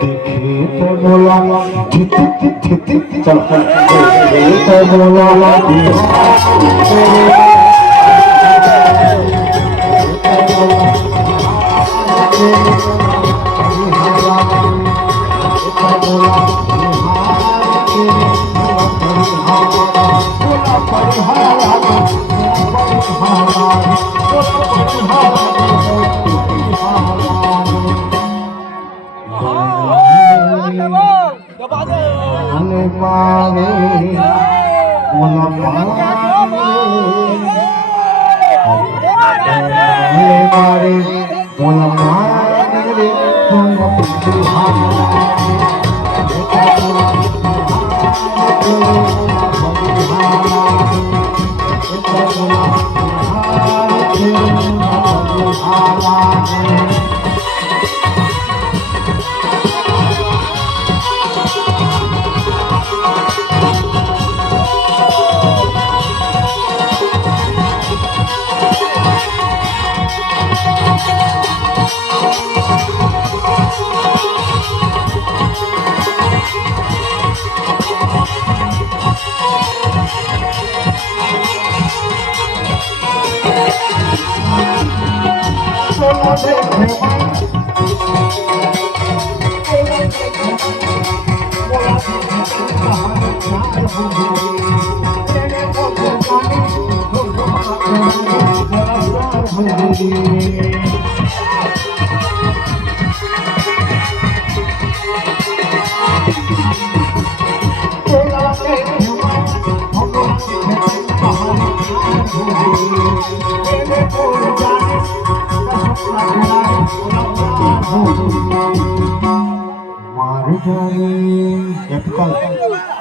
দেখে তো বলা থিতি থিতি চল দেখে তো বলা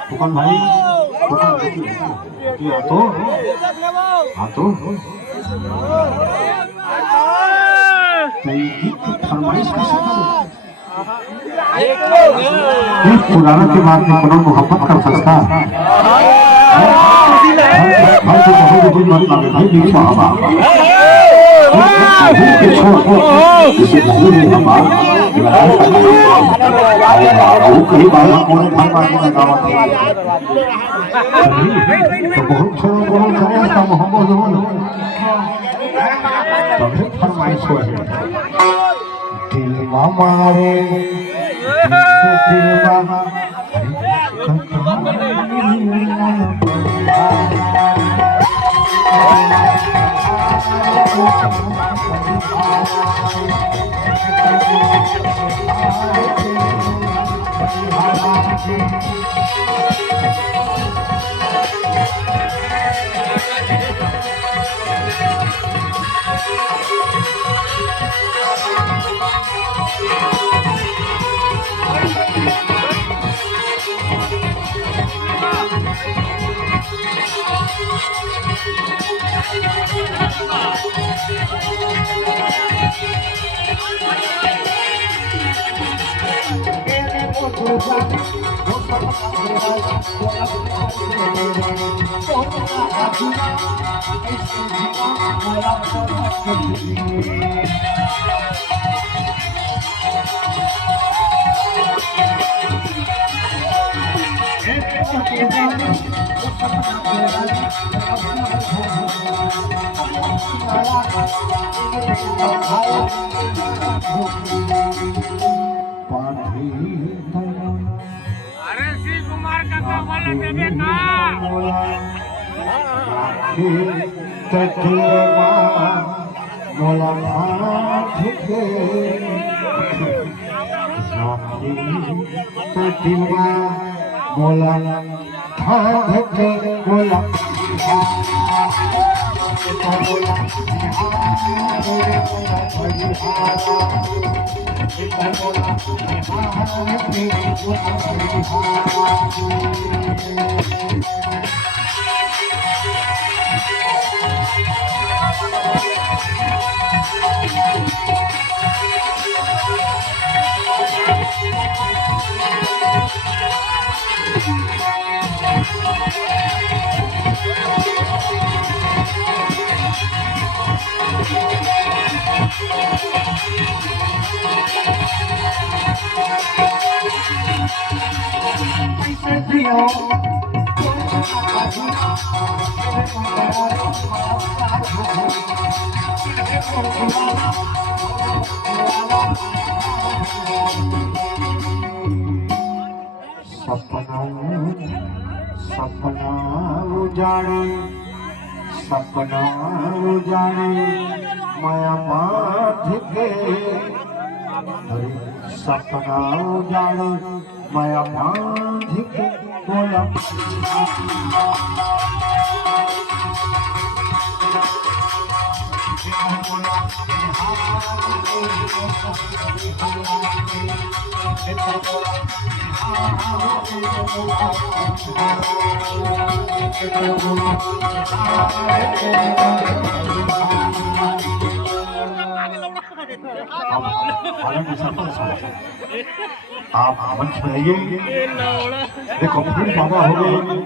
bukan baik, bukan atau फरमाइश कर सकते पुराना के बाद में पुनः मोहब्बत कर सकता भाई तो बहुत कोई मत लगे भाई मेरी बाबा कहीं बाबा कौन फरमा के लगावत तो बहुत छोड़ो मोहब्बत तभी फरमाइश हो दिल मारे अरे श्री कुमार का वाले देवे का सपना सपना उजाड़े सपना उजाड़े माया बांध के अरे सपना उजाड़े माया बांध के बोला आप मंच में आइए। देखो फिर बाबा हो गए।